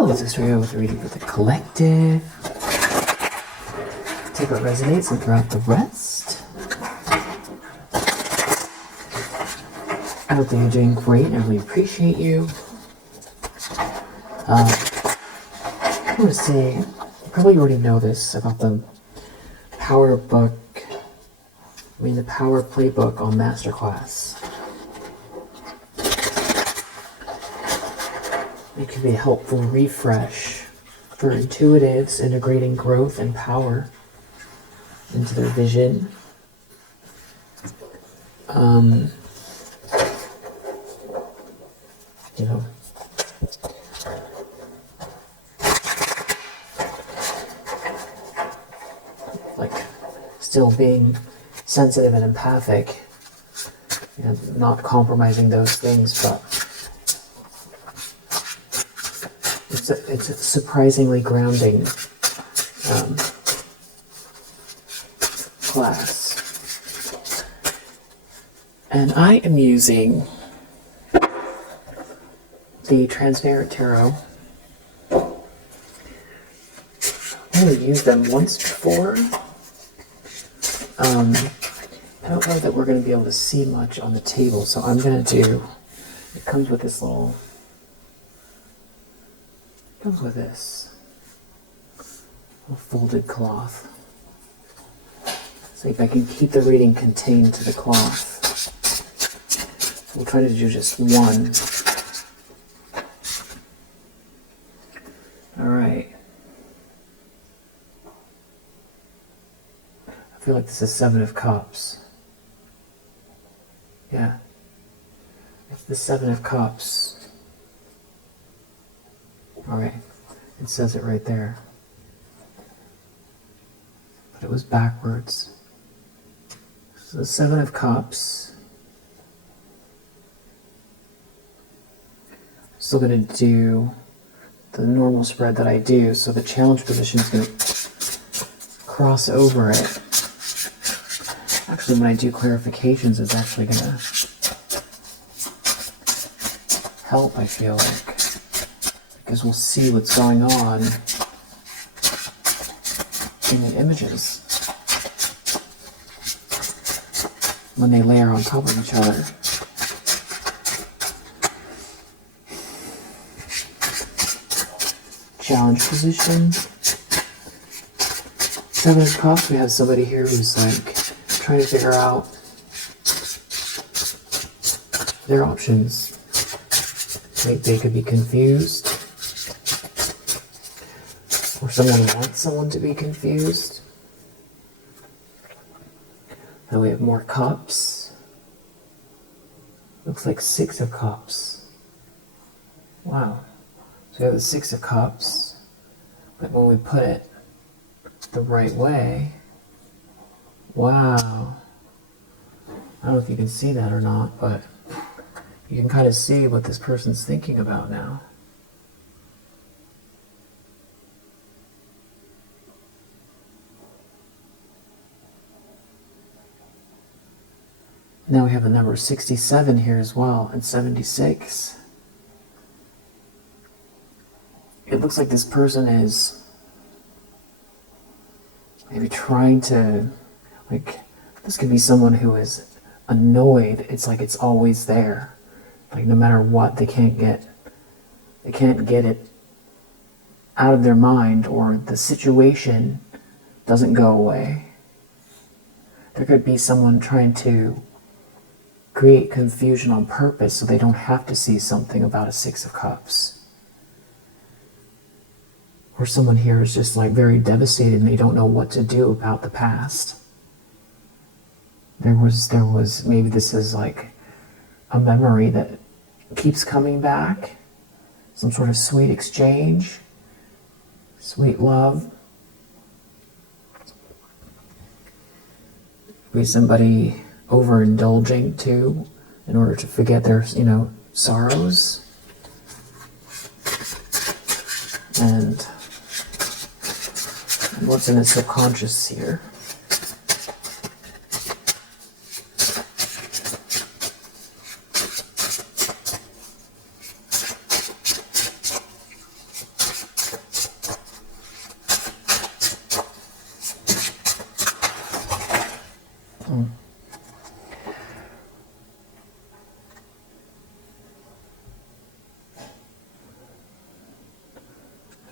Hello, this is Rio with a reading for the collective. Take what resonates and throw out the rest. I hope that you're doing great and I really appreciate you. I want to say, you probably already know this about the power book, the power playbook on Masterclass. It could be a helpful refresh for intuitives integrating growth and power into their vision. Like still being sensitive and empathic, not compromising those things, but it's a surprisingly grounding class. And I am using the Transparent Tarot. I've only used them once before. I don't know that we're going to be able to see much on the table, so I'm going to do, it comes with this little, folded cloth. So if I can keep the reading contained to the cloth. We'll try to do just one. Alright. I feel like this is Seven of Cups. Yeah. It's the Seven of Cups. Alright. It says it right there. But it was backwards. So the Seven of Cups. Still going to do the normal spread that I do, so the challenge position is going to cross over it. Actually, when I do clarifications, it's actually going to help, I feel like, because we'll see what's going on in the images when they layer on top of each other. Challenge position. Seven of Cups, we have somebody here who's like trying to figure out their options. They could be confused, or someone wants someone to be confused. Then we have more cups. Looks like Six of Cups. Wow. So we have the Six of Cups, but when we put it the right way, wow. I don't know if you can see that or not, but you can kind of see what this person's thinking about now. Now we have the number 67 here as well, and 76. It looks like this person is maybe trying to, this could be someone who is annoyed. It's like it's always there. Like no matter what, they can't get it out of their mind, or the situation doesn't go away. There could be someone trying to create confusion on purpose so they don't have to see something about a Six of Cups. Or someone here is just like very devastated and they don't know what to do about the past. There was maybe this is like a memory that keeps coming back, some sort of sweet exchange, sweet love. Maybe somebody overindulging too in order to forget their, sorrows. And what's in the subconscious here?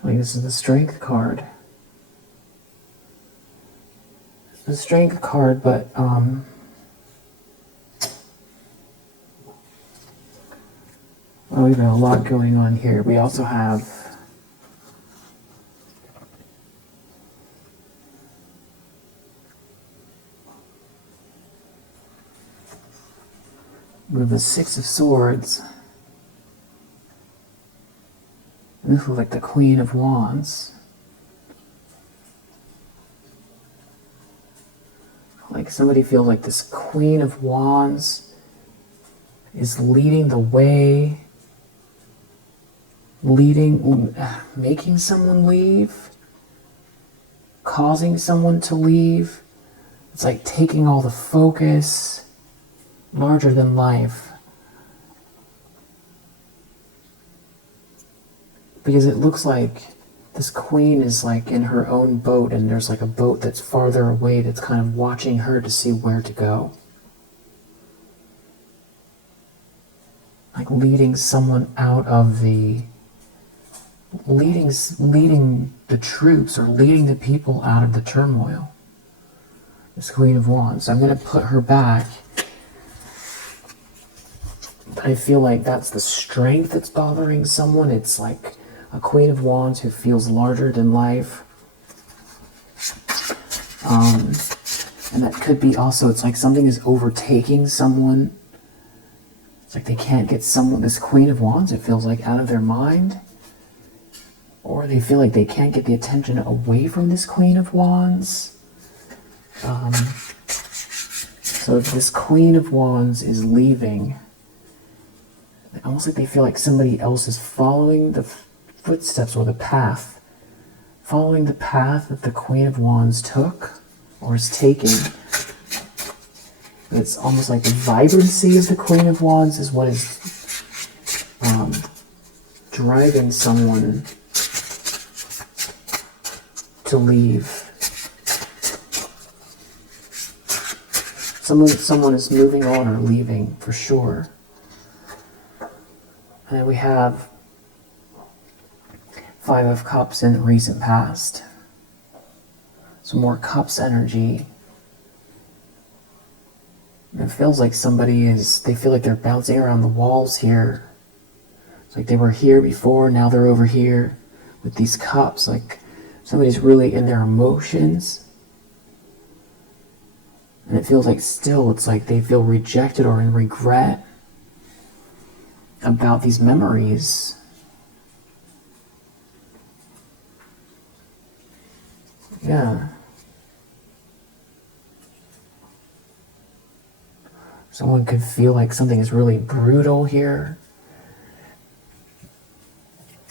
Like this is the Strength card. The Strength card, but well, we've got a lot going on here. We also have the Six of Swords. And this is like the Queen of Wands. Like somebody feels like this Queen of Wands is leading the way, making someone leave, causing someone to leave. It's like taking all the focus, larger than life. Because it looks like this queen is like in her own boat, and there's like a boat that's farther away that's kind of watching her to see where to go. Like leading someone out of the, leading the troops or leading the people out of the turmoil. This Queen of Wands. So I'm going to put her back. I feel like that's the strength that's bothering someone. It's like a Queen of Wands who feels larger than life. And that could be also, it's like something is overtaking someone. It's like they can't get someone, this Queen of Wands, it feels like out of their mind. Or they feel like they can't get the attention away from this Queen of Wands. So if this Queen of Wands is leaving, almost like they feel like somebody else is following the footsteps or the path, following the path that the Queen of Wands took or is taking. It's almost like the vibrancy of the Queen of Wands is what is driving someone to leave. Someone is moving on or leaving for sure. And then we have Five of Cups in the recent past. Some more Cups energy. And it feels like they feel like they're bouncing around the walls here. It's like they were here before, now they're over here with these cups. Like somebody's really in their emotions. And it feels like still, it's like they feel rejected or in regret about these memories. Yeah. Someone could feel like something is really brutal here.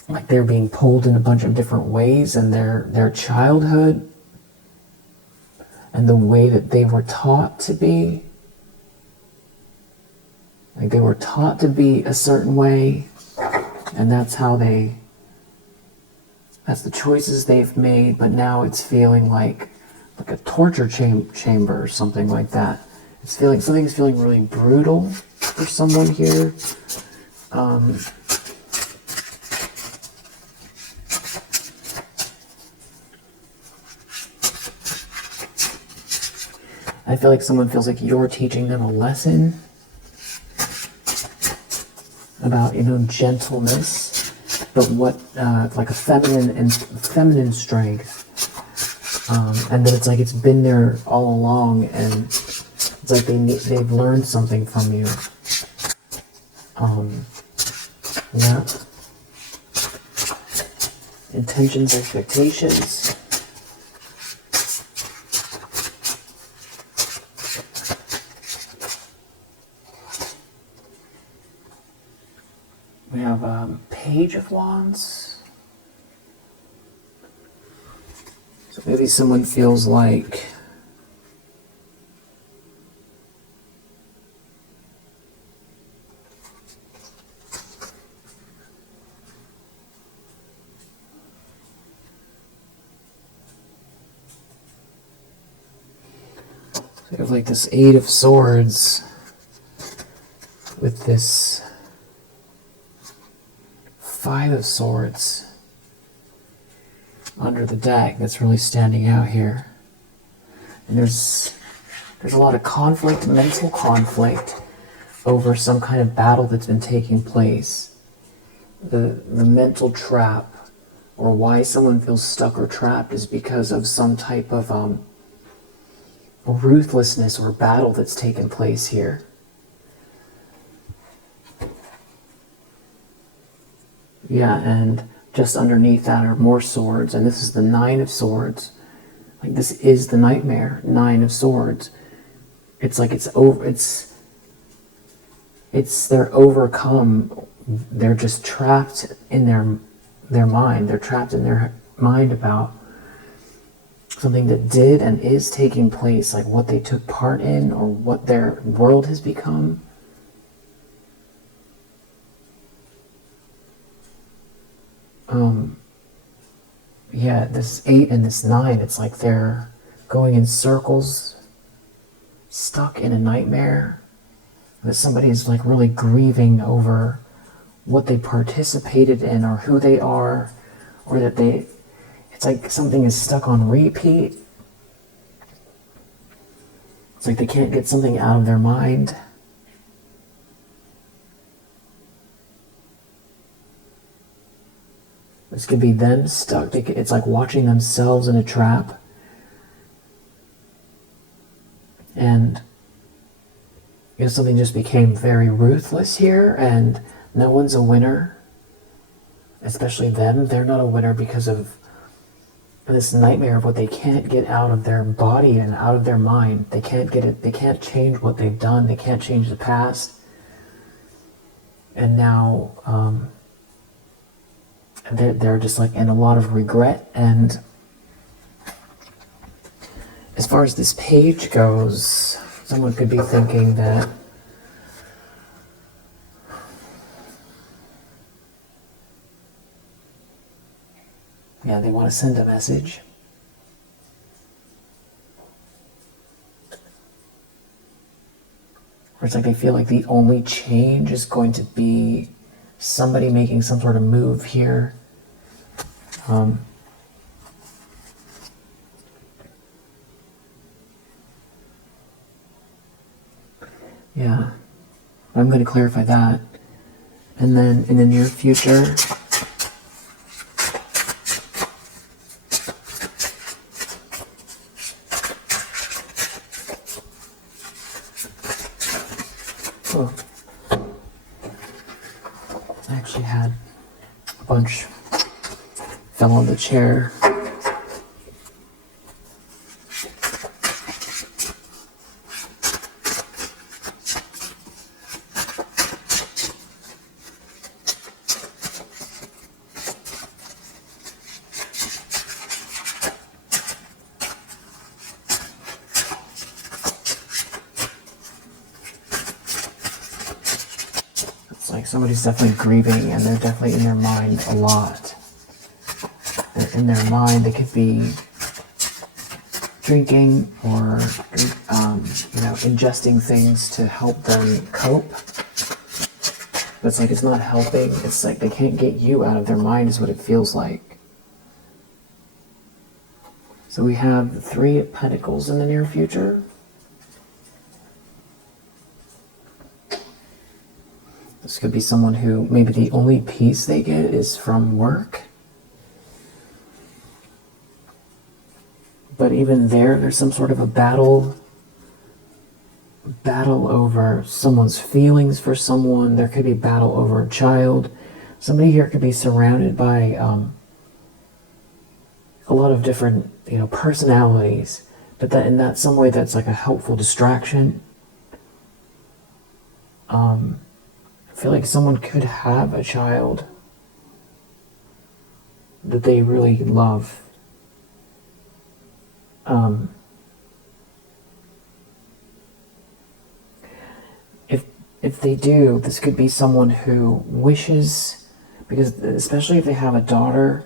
Like they're being pulled in a bunch of different ways, and their childhood and the way that they were taught to be. Like they were taught to be a certain way, and that's the choices they've made, but now it's feeling like a torture chamber or something like that. Something's feeling really brutal for someone here. I feel like someone feels like you're teaching them a lesson about, gentleness, but what, like a feminine strength. And that it's like it's been there all along, and it's like they've learned something from you. Yeah. Intentions, expectations. We have Page of Wands. So maybe someone feels like we have like this Eight of Swords with this Five of Swords. under the deck that's really standing out here. And there's a lot of conflict, mental conflict, over some kind of battle that's been taking place. The mental trap, or why someone feels stuck or trapped, is because of some type of ruthlessness or battle that's taken place here. Yeah, and just underneath that are more swords, and this is the Nine of Swords. Like, this is the nightmare, Nine of Swords. It's like it's they're overcome. They're just trapped in their mind. They're trapped in their mind about something that did and is taking place, like what they took part in or what their world has become. Yeah, this 8 and this 9, it's like they're going in circles, stuck in a nightmare, that somebody is like really grieving over what they participated in or who they are, or that it's like something is stuck on repeat. It's like they can't get something out of their mind. This could be them stuck. It's like watching themselves in a trap. And something just became very ruthless here, and no one's a winner. Especially them. They're not a winner because of this nightmare of what they can't get out of their body and out of their mind. They can't get it. They can't change what they've done. They can't change the past. And now they're just like in a lot of regret. And as far as this page goes, someone could be thinking that they want to send a message. Or it's like they feel like the only change is going to be somebody making some sort of move here. Yeah, I'm going to clarify that. And then in the near future, I actually had a bunch fell on the chair. Like somebody's definitely grieving, and they're definitely in their mind a lot. They're in their mind. They could be drinking or ingesting things to help them cope. But it's like it's not helping. It's like they can't get you out of their mind is what it feels like. So we have the Three of Pentacles in the near future. This could be someone who maybe the only peace they get is from work. But even there's some sort of a battle over someone's feelings for someone. There could be a battle over a child. Somebody here could be surrounded by a lot of different personalities, but that in that some way that's like a helpful distraction. I feel like someone could have a child that they really love. If they do, this could be someone who wishes, because especially if they have a daughter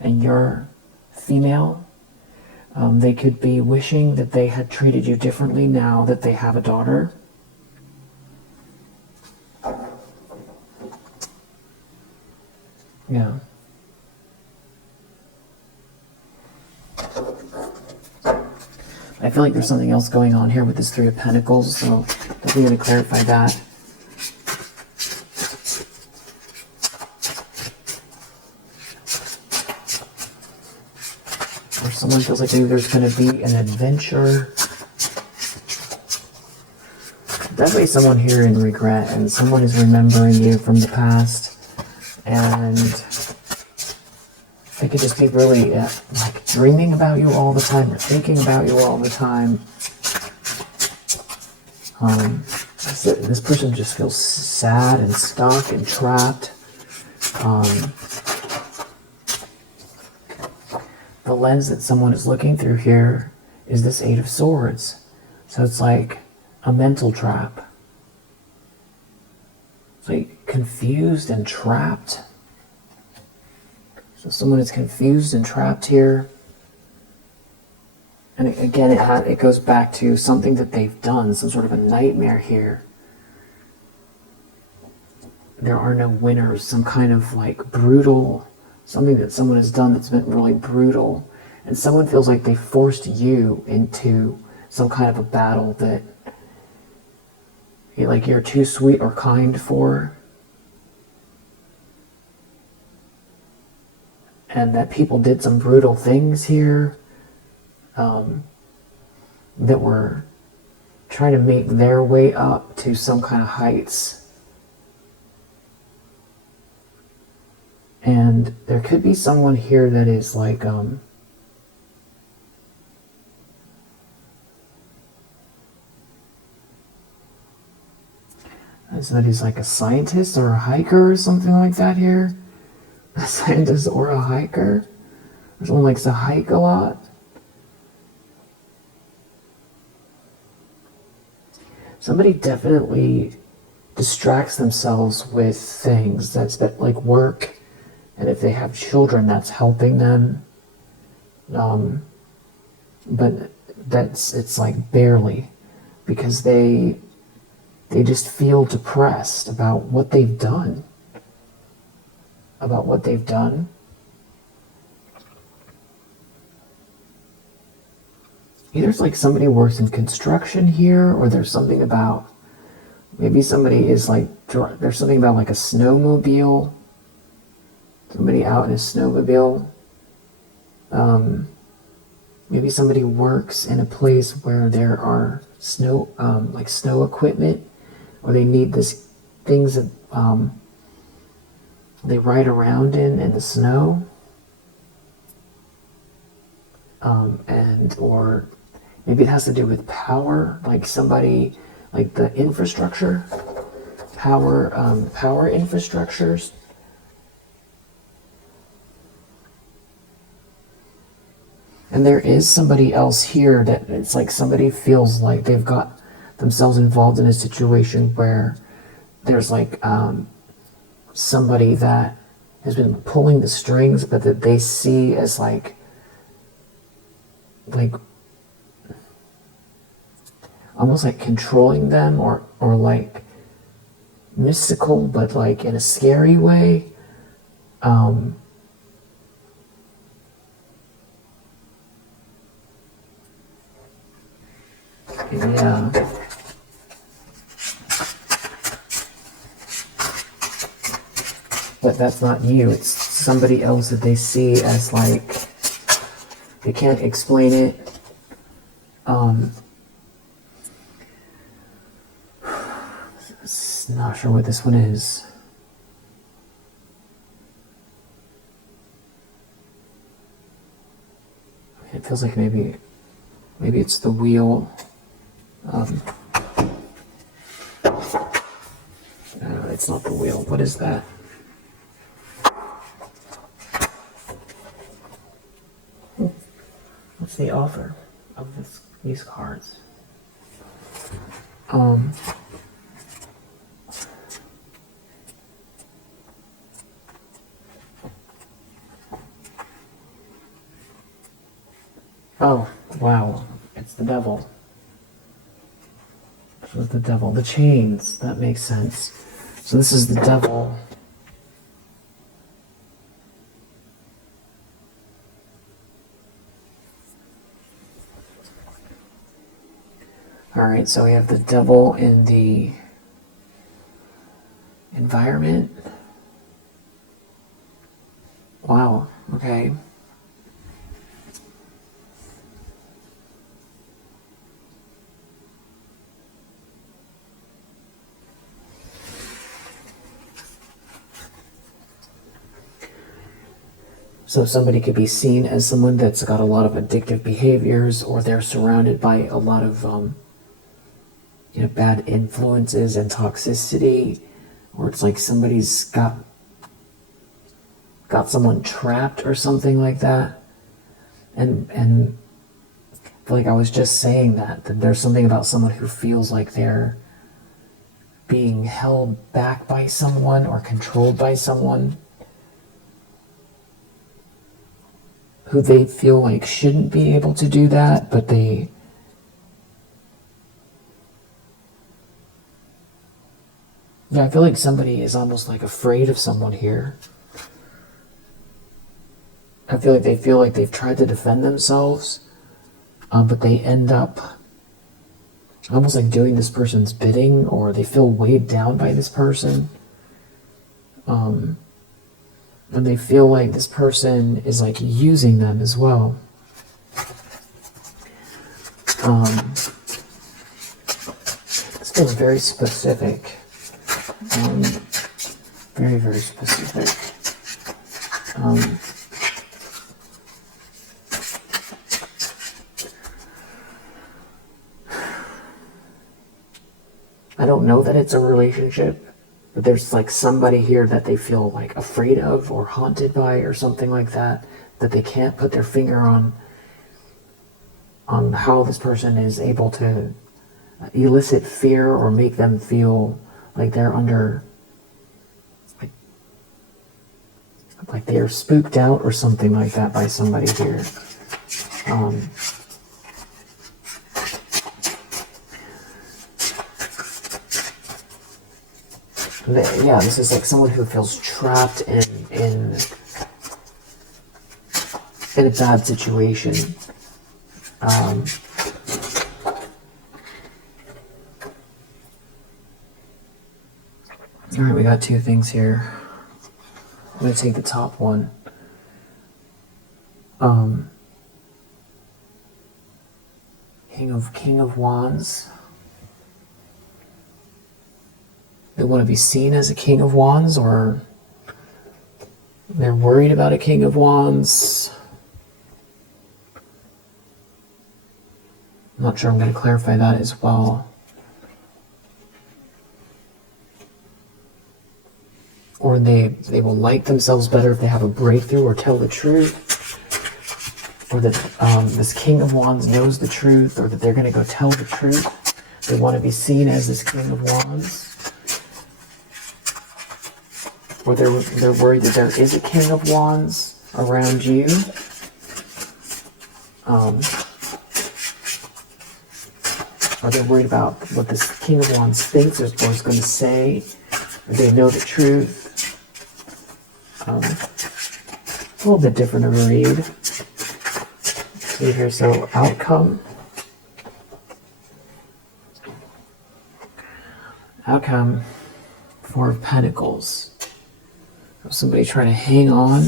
and you're female, they could be wishing that they had treated you differently now that they have a daughter. Yeah. I feel like there's something else going on here with this Three of Pentacles, so definitely going to clarify that. Or someone feels like maybe there's going to be an adventure. Definitely someone here in regret, and someone is remembering you from the past, and they could just be really like dreaming about you all the time, or thinking about you all the time. This person just feels sad and stuck and trapped. The lens that someone is looking through here is this Eight of Swords. So it's like a mental trap. It's like confused and trapped. So someone is confused and trapped here. And again, it goes back to something that they've done, some sort of a nightmare here. There are no winners, some kind of like brutal, something that someone has done that's been really brutal. And someone feels like they forced you into some kind of a battle that you're too sweet or kind for. And that people did some brutal things here that were trying to make their way up to some kind of heights. And there could be someone here that is like somebody's like a scientist or a hiker or something like that here. A scientist or a hiker? Or someone likes to hike a lot? Somebody definitely distracts themselves with things that's like work, and if they have children, that's helping them. But it's like barely, because they just feel depressed about what they've done. Either it's like somebody works in construction here, or there's something about, maybe somebody is like, there's something about like a snowmobile. Somebody out in a snowmobile. Maybe somebody works in a place where there are snow equipment, or they need things that they ride around in the snow. Or maybe it has to do with power, like somebody, like the infrastructure, power infrastructures. And there is somebody else here that it's like somebody feels like they've got themselves involved in a situation where there's like somebody that has been pulling the strings, but that they see as like almost like controlling them, or like mystical, but like in a scary way. Yeah. But that's not you, it's somebody else that they see as like, they can't explain it. Not sure what this one is. It feels like maybe it's the wheel. No, it's not the wheel. What is that? What's the author of these cards? Oh, wow. It's the devil. So it's the devil. The chains. That makes sense. So this is the devil. All right, so we have the devil in the environment. Wow, okay. So somebody could be seen as someone that's got a lot of addictive behaviors, or they're surrounded by a lot of bad influences and toxicity, or it's like somebody's got someone trapped or something like that. And I feel like I was just saying that there's something about someone who feels like they're being held back by someone or controlled by someone who they feel like shouldn't be able to do that, but they I feel like somebody is almost like afraid of someone here. I feel like they've tried to defend themselves, but they end up almost like doing this person's bidding, or they feel weighed down by this person. And they feel like this person is like using them as well. This feels very specific. Very, very specific. I don't know that it's a relationship, but there's like somebody here that they feel like afraid of or haunted by or something like that, that they can't put their finger on how this person is able to elicit fear or make them feel like they're under, like they are spooked out or something like that by somebody here. Yeah, this is like someone who feels trapped in a bad situation. All right, we got two things here. I'm going to take the top one. King of Wands. They want to be seen as a King of Wands, or they're worried about a King of Wands. I'm not sure. I'm going to clarify that as well. Or they will like themselves better if they have a breakthrough or tell the truth. Or that this King of Wands knows the truth, or that they're going to go tell the truth. They want to be seen as this King of Wands. Or they're worried that there is a King of Wands around you. Or they're worried about what this King of Wands thinks or is going to say. Or they know the truth. A little bit different of a read. See here, so outcome. Outcome, Four of Pentacles. Somebody trying to hang on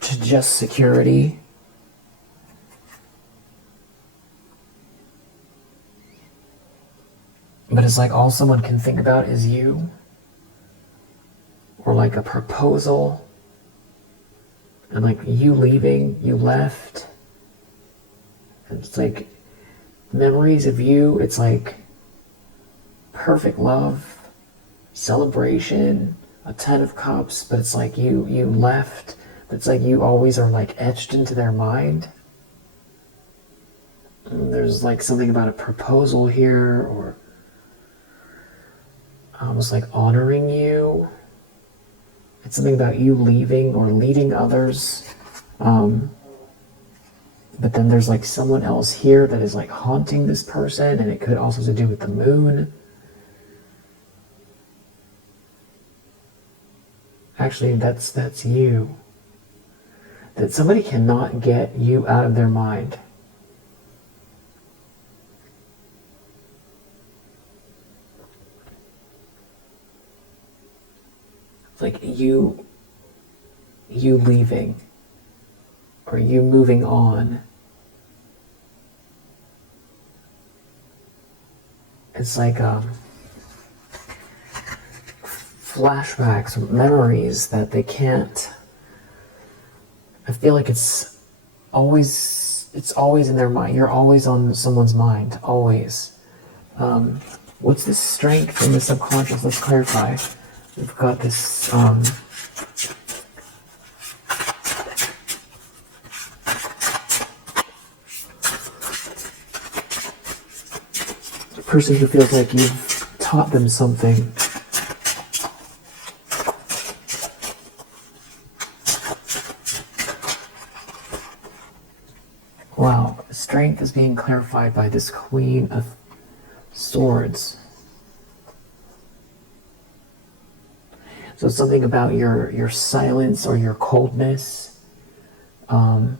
to just security. But it's like all someone can think about is you. Or like a proposal. And like you leaving, you left. And it's like memories of you. It's like perfect love. Celebration, a 10 of cups, but it's like you left, but it's like you always are like etched into their mind. And there's like something about a proposal here, or almost like honoring you. It's something about you leaving or leading others. But then there's like someone else here that is like haunting this person, and it could also have to do with the moon. Actually, that's you. That somebody cannot get you out of their mind. like you leaving or you moving on. It's like flashbacks, memories that they can't. I feel like it's always in their mind. You're always on someone's mind, always. What's this strength in the subconscious? Let's clarify. We've got this person who feels like you've taught them something. Wow, strength is being clarified by this Queen of Swords. So something about your silence or your coldness, or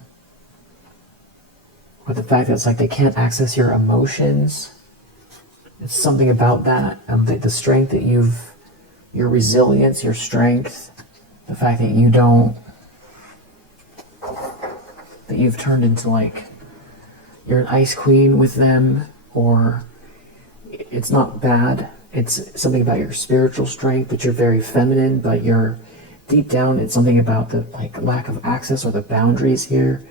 the fact that it's like they can't access your emotions. It's something about that, the strength that your resilience, your strength, the fact that you've turned into like, you're an ice queen with them, or it's not bad. It's something about your spiritual strength, but you're very feminine, but you're deep down, it's something about the like lack of access or the boundaries here,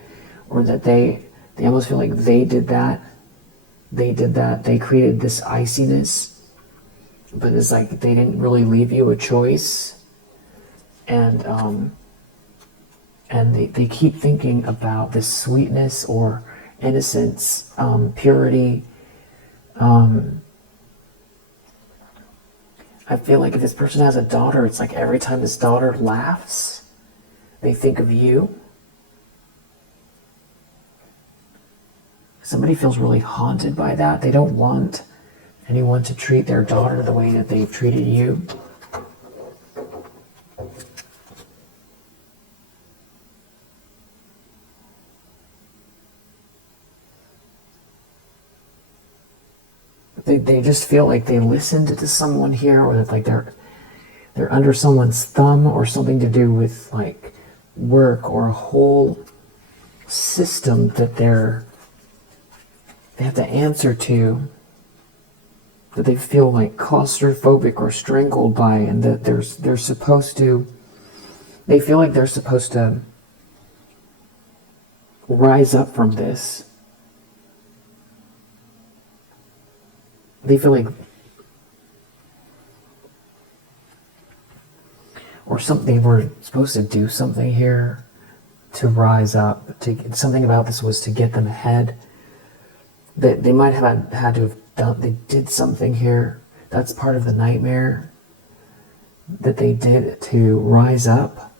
or that they almost feel like they did that. They created this iciness, but it's like they didn't really leave you a choice. And they keep thinking about this sweetness or innocence, purity. I feel like if this person has a daughter, it's like every time this daughter laughs, they think of you. Somebody feels really haunted by that. They don't want anyone to treat their daughter the way that they've treated you. They just feel like they listened to someone here, or that like they're under someone's thumb, or something to do with like work or a whole system that they have to answer to, that they feel like claustrophobic or strangled by, and that they're supposed to, they feel like they're supposed to rise up from this. They feel like, or something, we're supposed to do something here to rise up. Something about this was to get them ahead. They might have had to have done, they did something here. That's part of the nightmare that they did to rise up.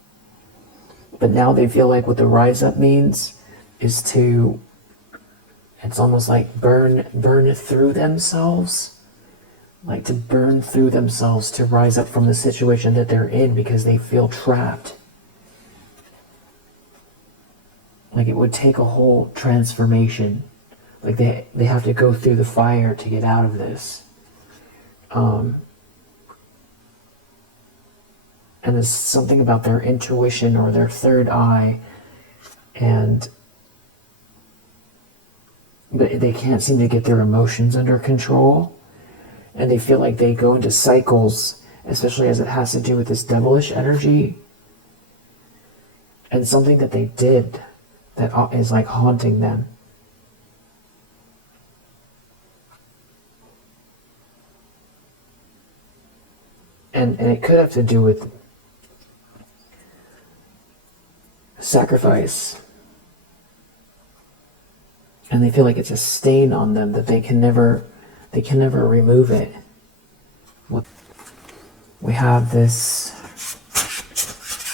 But now they feel like what the rise up means is to, it's almost like burn through themselves. Like to burn through themselves to rise up from the situation that they're in, because they feel trapped. Like it would take a whole transformation. Like they have to go through the fire to get out of this. And there's something about their intuition or their third eye, but they can't seem to get their emotions under control. And they feel like they go into cycles, especially as it has to do with this devilish energy. And something that they did that is like haunting them. And it could have to do with sacrifice. And they feel like it's a stain on them that they can never remove it. We have this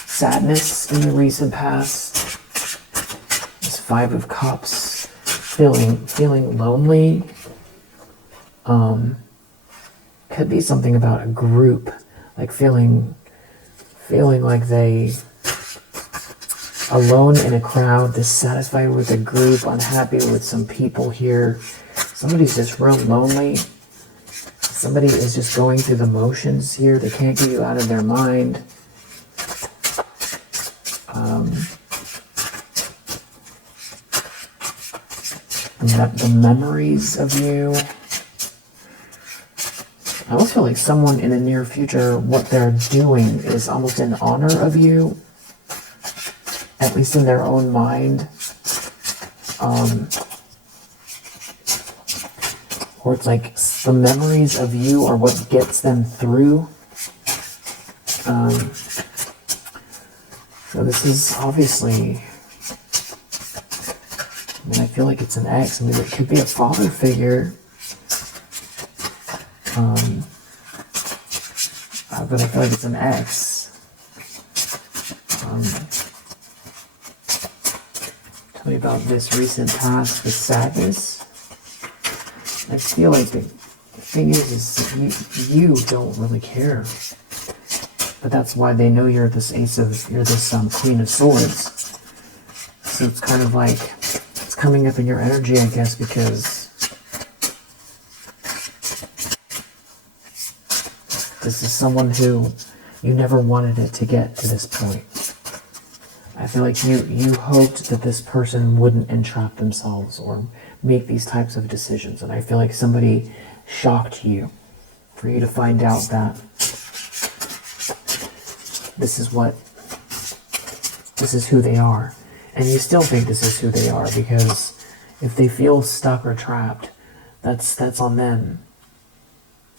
sadness in the recent past. This Five of Cups, feeling lonely. Could be something about a group, like feeling like they alone in a crowd, dissatisfied with a group, unhappy with some people here. Somebody's just real lonely. Somebody is just going through the motions here. They can't get you out of their mind. the memories of you. I almost feel like someone in the near future, what they're doing is almost in honor of you, at least in their own mind. Or it's like the memories of you are what gets them through. So this is obviously, I mean, I feel like it's an ex. I mean, it could be a father figure. But I feel like it's an ex. Tell me about this recent past, the sadness. I feel like the thing is you don't really care. But that's why they know you're this Queen of Swords. So it's kind of like, it's coming up in your energy, I guess, because this is someone who you never wanted it to get to this point. I feel like you hoped that this person wouldn't entrap themselves or make these types of decisions. And I feel like somebody shocked you for you to find out that this is who they are. And you still think this is who they are, because if they feel stuck or trapped, that's on them.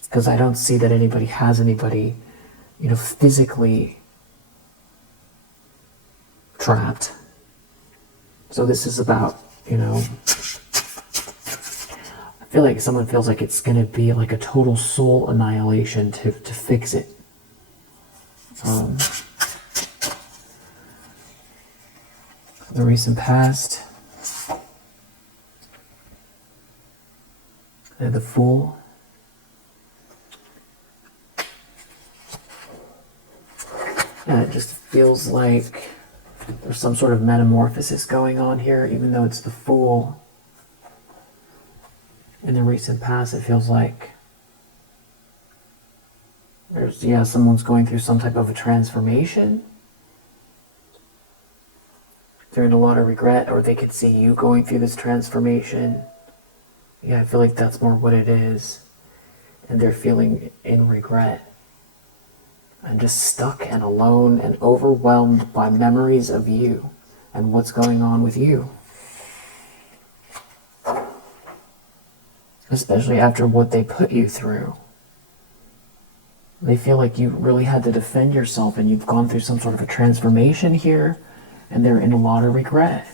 Because I don't see that anybody has anybody, physically trapped. So this is about, I feel like someone feels like it's going to be like a total soul annihilation to fix it. The recent past, and the Fool. Yeah, it just feels like there's some sort of metamorphosis going on here, even though it's the Fool. In the recent past, it feels like someone's going through some type of a transformation. They're in a lot of regret, or they could see you going through this transformation. Yeah, I feel like that's more what it is. And they're feeling in regret. And just stuck and alone and overwhelmed by memories of you and what's going on with you. Especially after what they put you through. They feel like you really had to defend yourself, and you've gone through some sort of a transformation here, and they're in a lot of regret.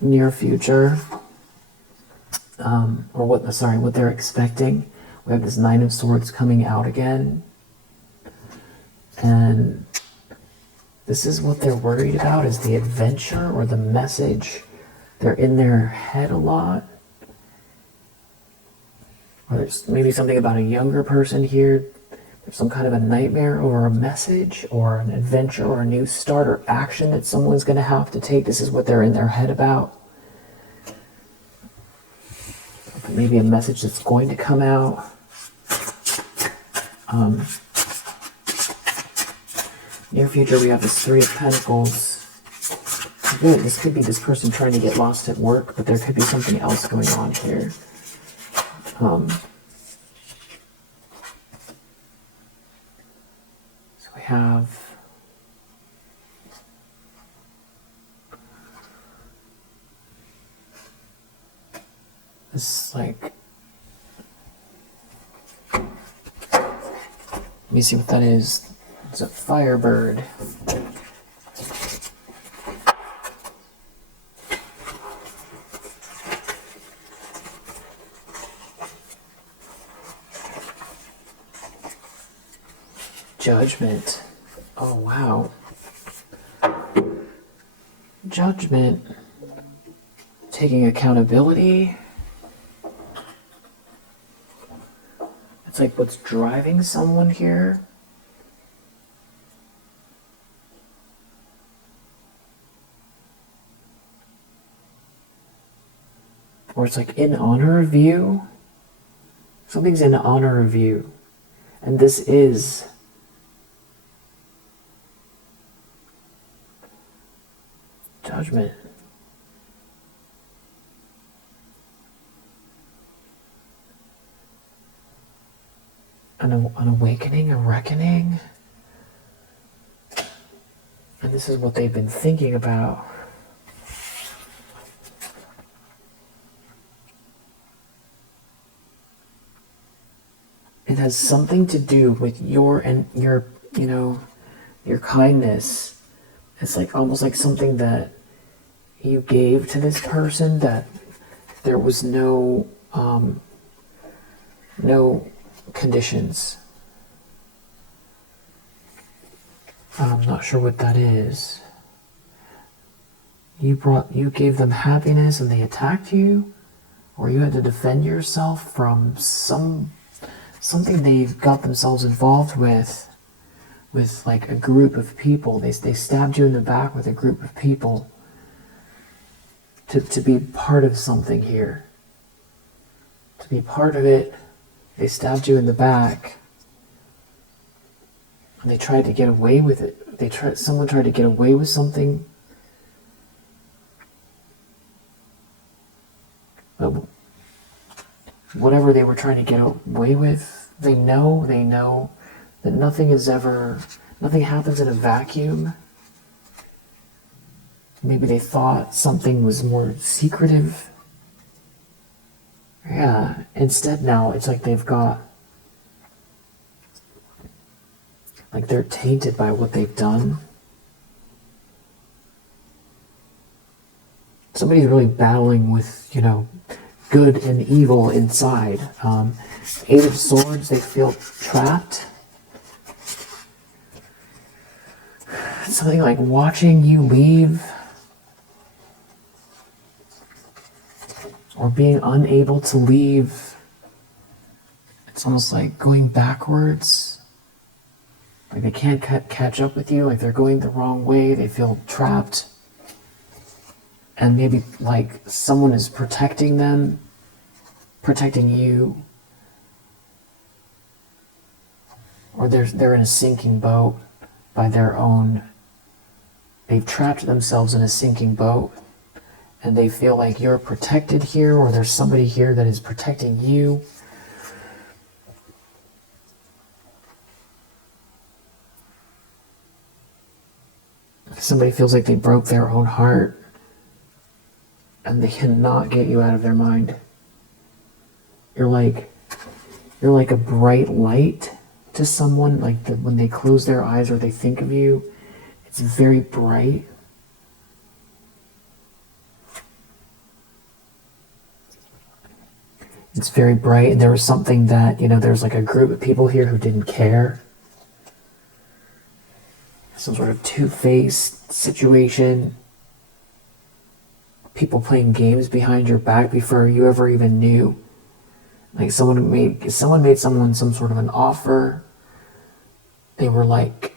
Near future, what they're expecting. We have this Nine of Swords coming out again. And this is what they're worried about, is the adventure or the message. They're in their head a lot. Or there's maybe something about a younger person here. There's some kind of a nightmare or a message or an adventure or a new start or action that someone's going to have to take. This is what they're in their head about. Maybe a message that's going to come out. Near future, we have this Three of Pentacles. Good, this could be this person trying to get lost at work, but there could be something else going on here. So we have this, like, let me see what that is. It's a Firebird. Judgment. Oh, wow. Judgment. Taking accountability. It's like what's driving someone here. Or it's like in honor of you. Something's in honor of you. And this is judgment. An awakening, a reckoning. And this is what they've been thinking about. It has something to do with your kindness. It's like almost like something that you gave to this person, that there was no conditions. I'm not sure what that is. You gave them happiness and they attacked you, or you had to defend yourself from something they got themselves involved with like a group of people. They stabbed you in the back with a group of people to be part of something here. To be part of it, they stabbed you in the back. And they tried to get away with it. Someone tried to get away with something. But whatever they were trying to get away with, they know that nothing happens in a vacuum. Maybe they thought something was more secretive. Yeah, instead now it's like they're tainted by what they've done. Somebody's really battling with, good and evil inside. Eight of Swords, they feel trapped. Something like watching you leave, or being unable to leave. It's almost like going backwards. Like they can't catch up with you, like they're going the wrong way, they feel trapped. And maybe like someone is protecting them, protecting you. Or they're in a sinking boat by their own. They've trapped themselves in a sinking boat, and they feel like you're protected here, or there's somebody here that is protecting you. Somebody feels like they broke their own heart, and they cannot get you out of their mind. You're like a bright light to someone, like when they close their eyes or they think of you, it's very bright. It's very bright, and there was something that, there's like a group of people here who didn't care. Some sort of two-faced situation. People playing games behind your back before you ever even knew. Like someone made someone some sort of an offer. They were like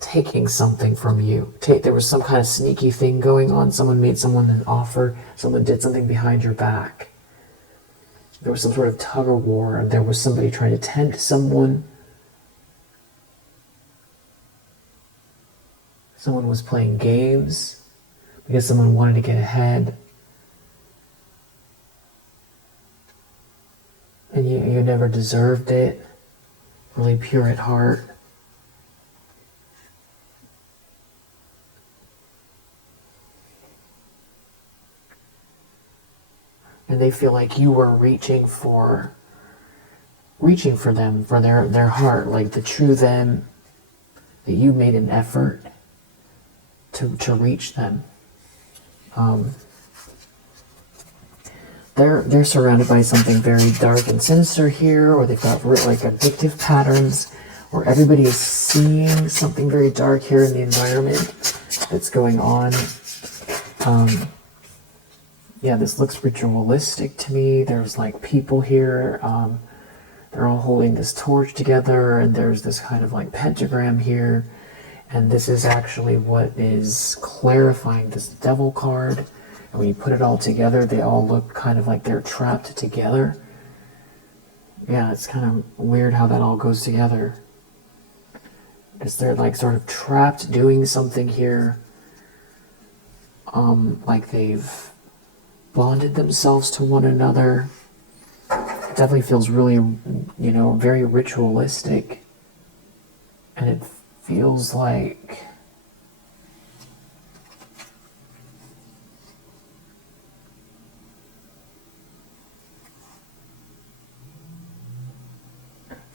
taking something from you. There was some kind of sneaky thing going on. Someone made someone an offer. Someone did something behind your back. There was some sort of tug of war, and there was somebody trying to tempt someone. Someone was playing games because someone wanted to get ahead. And you never deserved it. Really pure at heart. And they feel like you were reaching for them, for their heart, like the true them, that you made an effort to reach them. They're surrounded by something very dark and sinister here, or they've got like addictive patterns, or everybody is seeing something very dark here in the environment that's going on. Yeah, this looks ritualistic to me. There's like people here. They're all holding this torch together, and there's this kind of like pentagram here. And this is actually what is clarifying this devil card. And when you put it all together, they all look kind of like they're trapped together. Yeah, it's kind of weird how that all goes together. Because they're like sort of trapped doing something here. Like they've bonded themselves to one another. It definitely feels really, you know, very ritualistic. And it feels like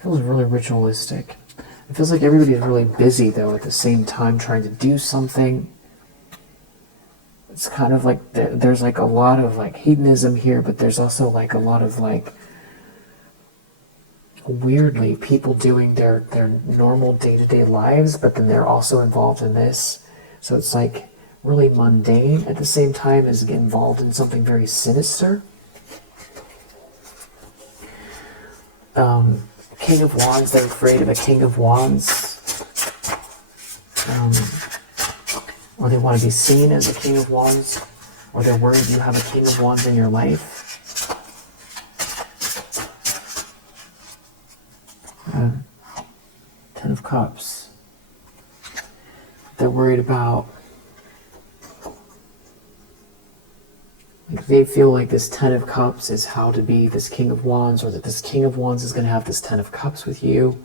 really ritualistic. It feels like everybody's really busy though at the same time trying to do something. It's kind of like there's like a lot of like hedonism here, but there's also like a lot of like weirdly people doing their normal day-to-day lives, but then they're also involved in this. So it's like really mundane at the same time as get involved in something very sinister. King of Wands, they're afraid of a King of Wands. Or they want to be seen as a King of Wands. Or they're worried you have a King of Wands in your life. Ten of Cups. They're worried about, like they feel like this Ten of Cups is how to be this King of Wands, or that this King of Wands is going to have this Ten of Cups with you.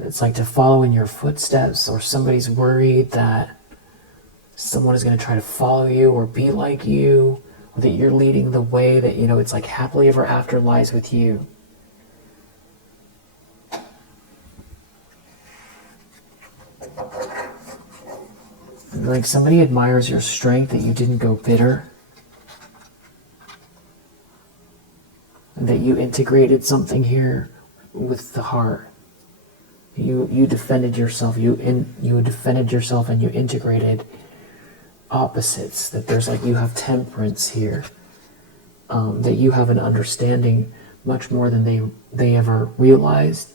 It's like to follow in your footsteps, or somebody's worried that someone is going to try to follow you or be like you, or that you're leading the way, that, you know, it's like happily ever after lies with you. Like somebody admires your strength, that you didn't go bitter, and that you integrated something here with the heart. You defended yourself. You defended yourself, and you integrated opposites. That there's like you have temperance here. That you have an understanding much more than they ever realized.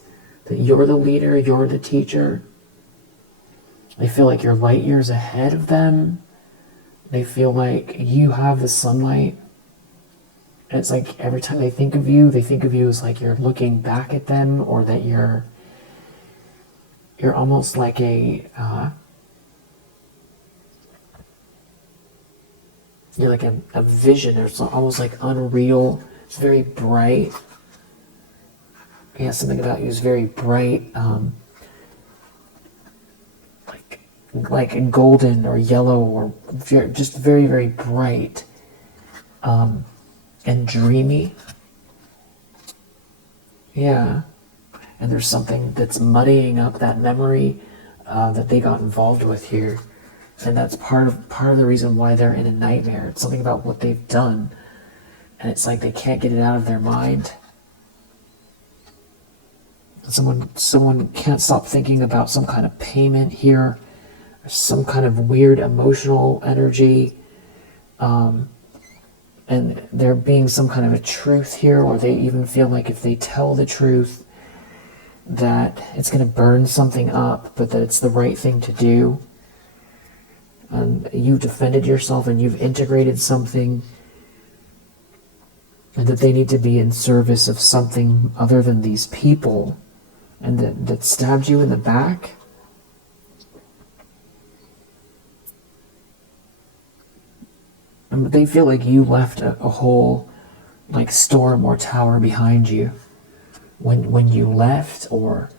That you're the leader. You're the teacher. They feel like you're light years ahead of them. They feel like you have the sunlight. And it's like every time they think of you as like you're looking back at them, or that you're almost like you're like a vision. It's almost like unreal. It's very bright. Yeah, something about you is very bright. Like golden or yellow, or just very, very bright and dreamy. Yeah. And there's something that's muddying up that memory that they got involved with here. And that's part of the reason why they're in a nightmare. It's something about what they've done. And it's like they can't get it out of their mind. Someone can't stop thinking about some kind of payment here, some kind of weird emotional energy, and there being some kind of a truth here, or they even feel like if they tell the truth that it's going to burn something up, but that it's the right thing to do. And you defended yourself, and you've integrated something, and that they need to be in service of something other than these people, and that stabbed you in the back. And they feel like you left a whole like storm or tower behind you when you left, or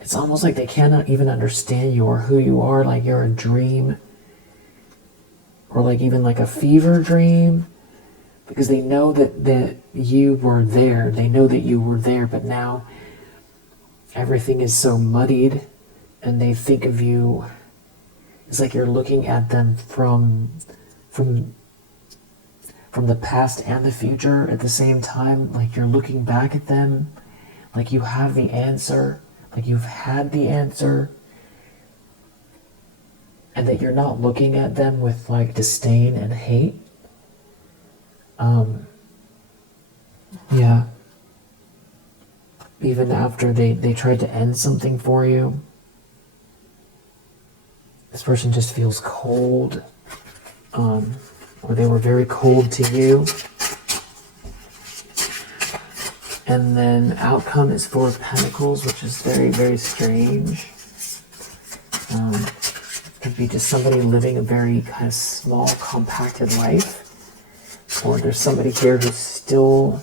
it's almost like they cannot even understand you or who you are, like you're a dream, or like even like a fever dream, because they know that you were there. They know that you were there, but now everything is so muddied, and they think of you. It's like you're looking at them from the past and the future at the same time. Like you're looking back at them, like you have the answer, like you've had the answer, and that you're not looking at them with like disdain and hate. Yeah. Even after they tried to end something for you, this person just feels cold, or they were very cold to you. And then outcome is Four of Pentacles, which is very, very strange. Could be just somebody living a very kind of small, compacted life. Or there's somebody here who's still,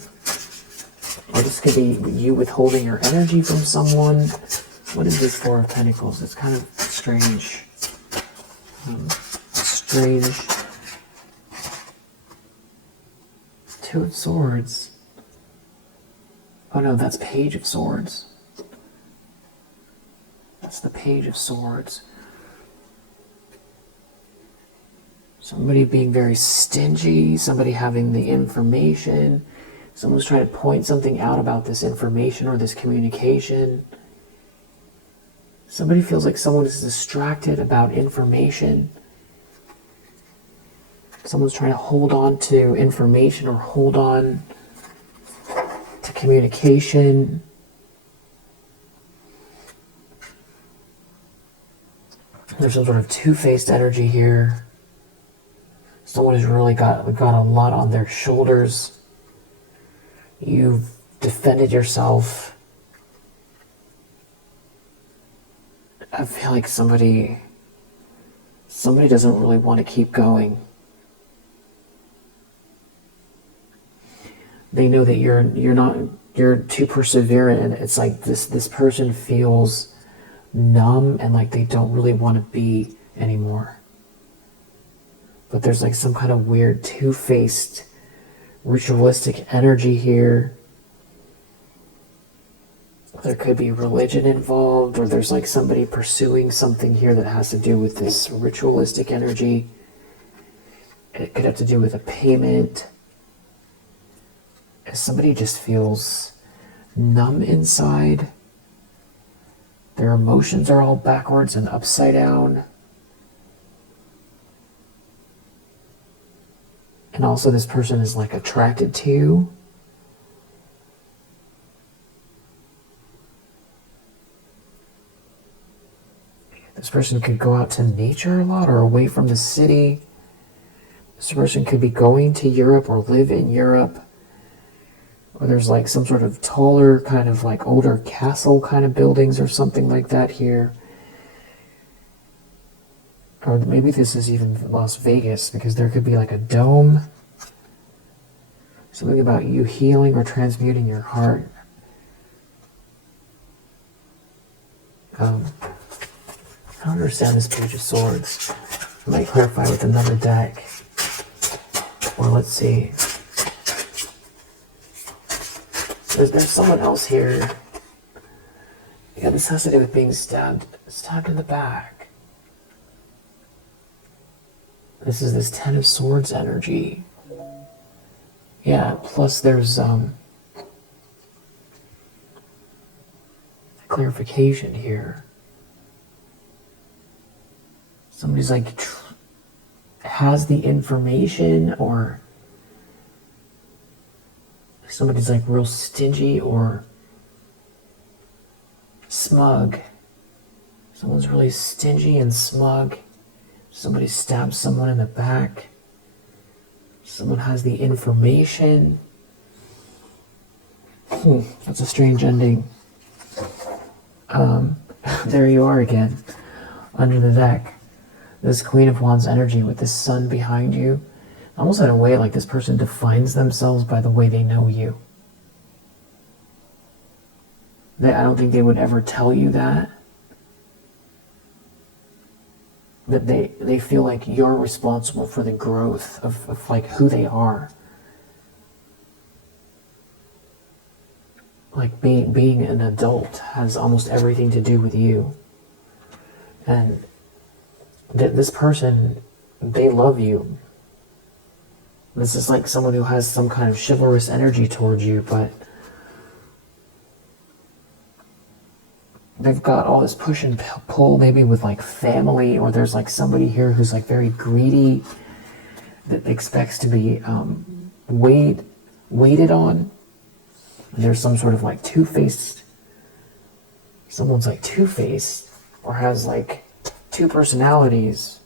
or this could be you withholding your energy from someone. What is this Four of Pentacles? It's kind of strange. Strange. Two of Swords. Oh no, that's Page of Swords. That's the Page of Swords. Somebody being very stingy, somebody having the information, someone's trying to point something out about this information or this communication. Somebody feels like someone is distracted about information. Someone's trying to hold on to information or hold on to communication. There's some sort of two-faced energy here. Someone who's really got a lot on their shoulders. You've defended yourself. I feel like somebody doesn't really want to keep going. They know that you're too perseverant, and it's like this person feels numb and like they don't really want to be anymore. But there's like some kind of weird two-faced ritualistic energy here. There could be religion involved, or there's like somebody pursuing something here that has to do with this ritualistic energy. It could have to do with a payment. Somebody just feels numb inside. Their emotions are all backwards and upside down. And also this person is like attracted to you. This person could go out to nature a lot or away from the city. This person could be going to Europe or live in Europe. Or there's like some sort of taller, kind of like older castle kind of buildings or something like that here. Or maybe this is even Las Vegas, because there could be like a dome. Something about you healing or transmuting your heart. I don't understand this Page of Swords. I might clarify with another deck. Or let's see. There's someone else here. Yeah, this has to do with being stabbed in the back. This is this Ten of Swords energy. Yeah, plus there's clarification here. Somebody's like has the information, or somebody's like real stingy or smug. Someone's really stingy and smug. Somebody stabs someone in the back. Someone has the information. That's a strange ending. There you are again, under the deck. This Queen of Wands energy with this sun behind you. Almost in a way like this person defines themselves by the way they know you. I don't think they would ever tell you that. But they feel like you're responsible for the growth of like who they are. Like being an adult has almost everything to do with you. And this person, they love you. This is like someone who has some kind of chivalrous energy towards you, but they've got all this push and pull, maybe with like family, or there's like somebody here who's like very greedy, that expects to be waited on. And there's some sort of like two-faced, someone's like two-faced, or has like two personalities.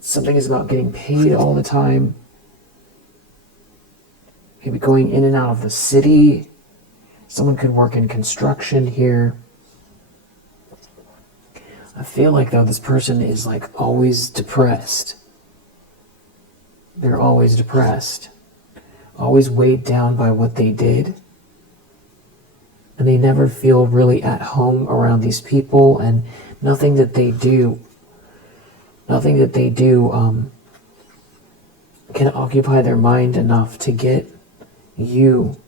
Something is about getting paid all the time. maybe going in and out of the city. Someone could work in construction here. I feel like, though, this person is like always depressed. They're always depressed. Always weighed down by what they did. And they never feel really at home around these people, and nothing that they do can occupy their mind enough to get you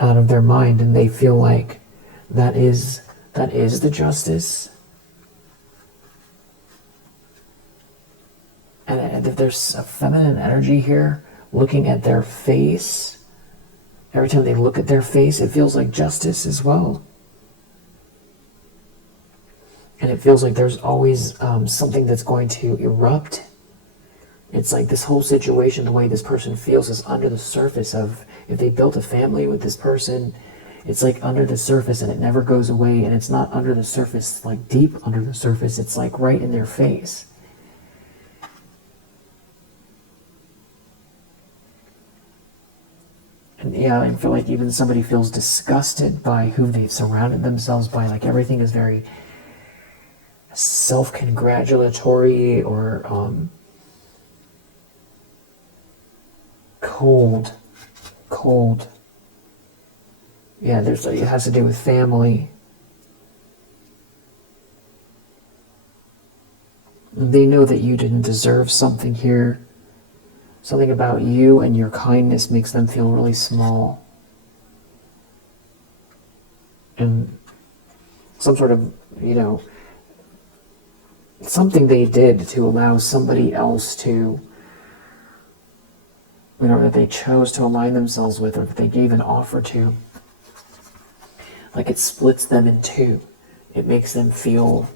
out of their mind, and they feel like that is the justice. And if there's a feminine energy here, looking at their face, every time they look at their face, it feels like justice as well. And it feels like there's always something that's going to erupt. It's like this whole situation, the way this person feels, is under the surface of, if they built a family with this person, it's like under the surface and it never goes away. And it's not under the surface, like deep under the surface. It's like right in their face. And yeah, I feel like even somebody feels disgusted by who they've surrounded themselves by. Like everything is very self-congratulatory or cold. Yeah, it has to do with family. They know that you didn't deserve something here. Something about you and your kindness makes them feel really small. And some sort of, something they did to allow somebody else to, that they chose to align themselves with, or that they gave an offer to. Like it splits them in two. It makes them feel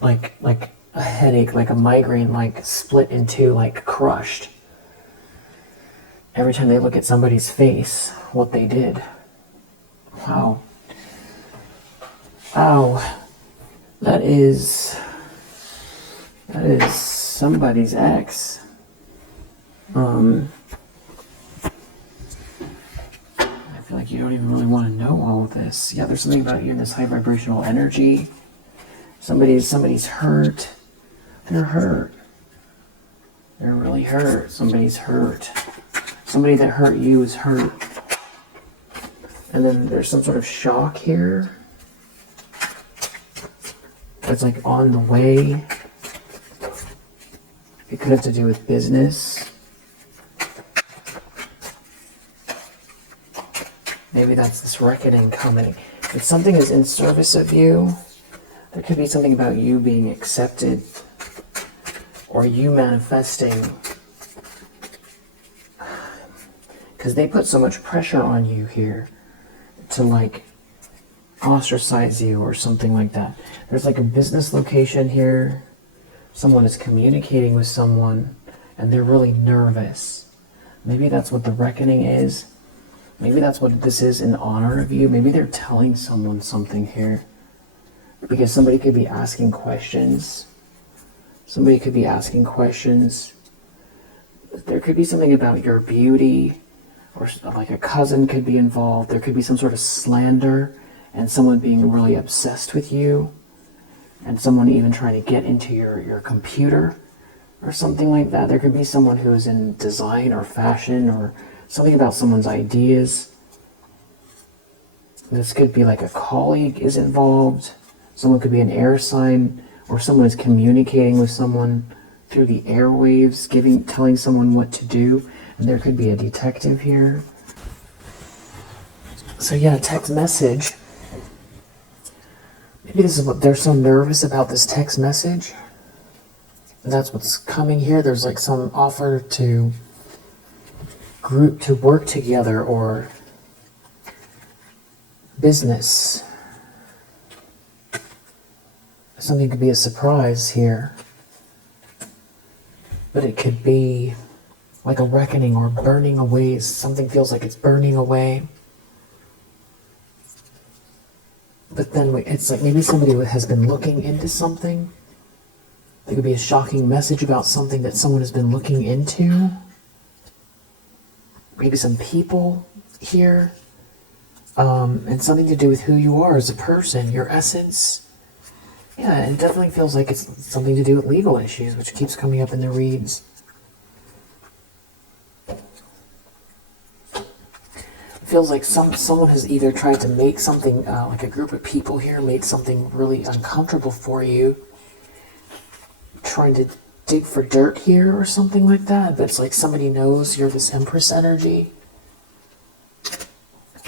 like a headache, like a migraine, like split in two, like crushed. Every time they look at somebody's face, what they did. Wow. That is somebody's ex. I feel like you don't even really want to know all of this. Yeah, there's something about you in this high vibrational energy. Somebody's hurt. They're hurt. They're really hurt. Somebody's hurt. Somebody that hurt you is hurt. And then there's some sort of shock here. It's like on the way. It could have to do with business. Maybe that's this reckoning coming. If something is in service of you, there could be something about you being accepted or you manifesting. Because they put so much pressure on you here to like ostracize you or something like that. There's like a business location here. Someone is communicating with someone and they're really nervous. Maybe that's what the reckoning is. Maybe that's what this is in honor of you. Maybe they're telling someone something here. Because somebody could be asking questions. Somebody could be asking questions. There could be something about your beauty, or like a cousin could be involved. There could be some sort of slander and someone being really obsessed with you, and someone even trying to get into your computer or something like that. There could be someone who is in design or fashion or something about someone's ideas. This could be like a colleague is involved. Someone could be an air sign, or someone is communicating with someone through the airwaves, telling someone what to do. And there could be a detective here. So yeah, text message. Maybe this is what they're so nervous about, this text message. And that's what's coming here. There's like some offer to work together or business. Something could be a surprise here. But it could be like a reckoning or burning away. Something feels like it's burning away. But then it's like maybe somebody has been looking into something. There could be a shocking message about something that someone has been looking into. maybe some people here, and something to do with who you are as a person, your essence. Yeah, it definitely feels like it's something to do with legal issues, which keeps coming up in the reads. It feels like someone has either tried to make something, like a group of people here, made something really uncomfortable for you, trying to dig for dirt here or something like that, but it's like somebody knows you're this Empress energy.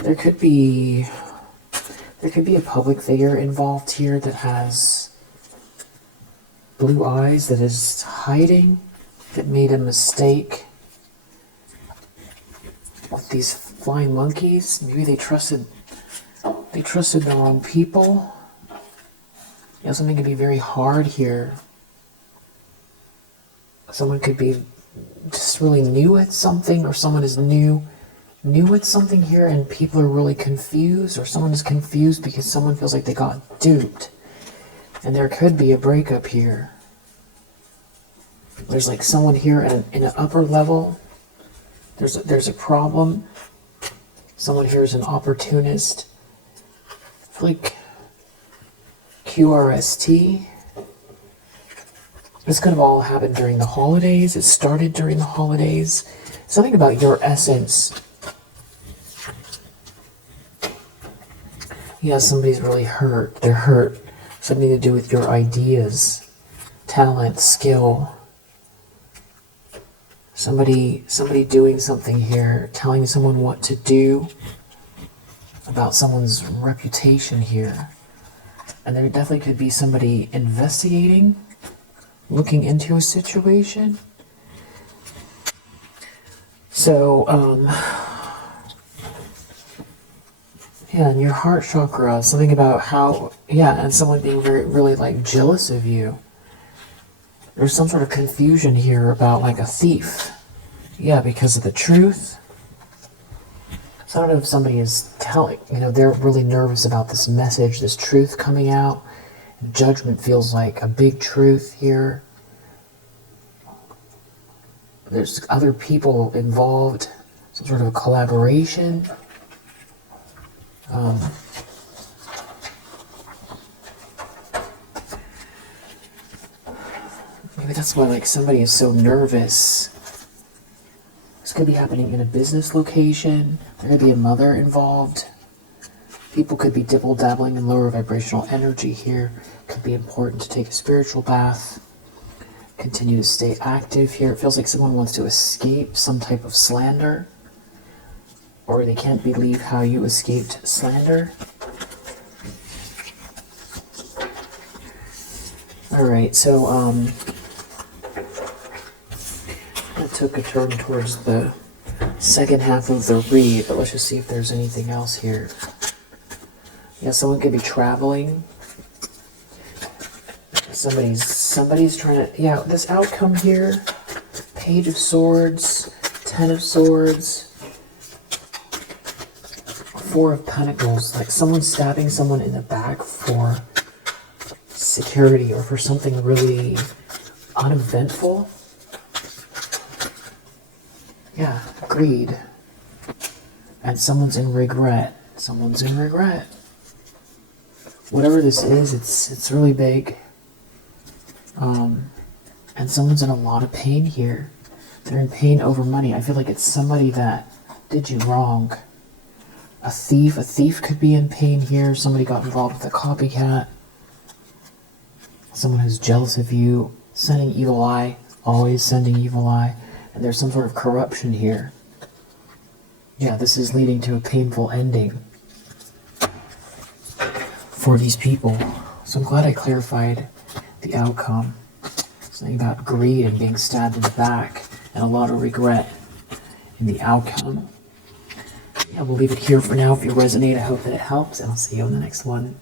There could be a public figure involved here that has blue eyes, that is hiding, that made a mistake with these flying monkeys. Maybe they trusted the wrong people. Yeah, something could be very hard here. Someone could be just really new at something, or someone is new at something here, and people are really confused, or someone is confused because someone feels like they got duped. And there could be a breakup here. There's like someone here in an upper level. There's a problem. Someone here is an opportunist. I feel like QRST. This could have all happened during the holidays. It started during the holidays. Something about your essence. Yeah, somebody's really hurt. They're hurt. Something to do with your ideas, talent, skill. Somebody doing something here, telling someone what to do, about someone's reputation here. And there definitely could be somebody investigating, looking into a situation. So, yeah, and your heart chakra, something about how, yeah, and someone being really like jealous of you. There's some sort of confusion here about like a thief. Yeah, because of the truth. So I don't know if somebody is telling, they're really nervous about this message, this truth coming out. Judgment feels like a big truth here. There's other people involved, some sort of a collaboration. Maybe that's why like somebody is so nervous. This could be happening in a business location. There could be a mother involved. People could be dibble-dabbling in lower vibrational energy here. Could be important to take a spiritual bath. Continue to stay active here. It feels like someone wants to escape some type of slander. Or they can't believe how you escaped slander. Alright, so I took a turn towards the second half of the read, but let's just see if there's anything else here. Yeah, someone could be traveling. Somebody's trying to, yeah, this outcome here, Page of Swords, Ten of Swords, Four of Pentacles, like someone stabbing someone in the back for security or for something really uneventful. Yeah, greed. And someone's in regret. Someone's in regret. Whatever this is, it's really big. And someone's in a lot of pain here. They're in pain over money. I feel like it's somebody that did you wrong. A thief could be in pain here. Somebody got involved with a copycat. Someone who's jealous of you, sending evil eye, always sending evil eye. And there's some sort of corruption here. Yeah, this is leading to a painful ending for these people. So I'm glad I clarified the outcome. Something about greed and being stabbed in the back, and a lot of regret in the outcome. Yeah, we'll leave it here for now. If you resonate, I hope that it helps, and I'll see you on the next one.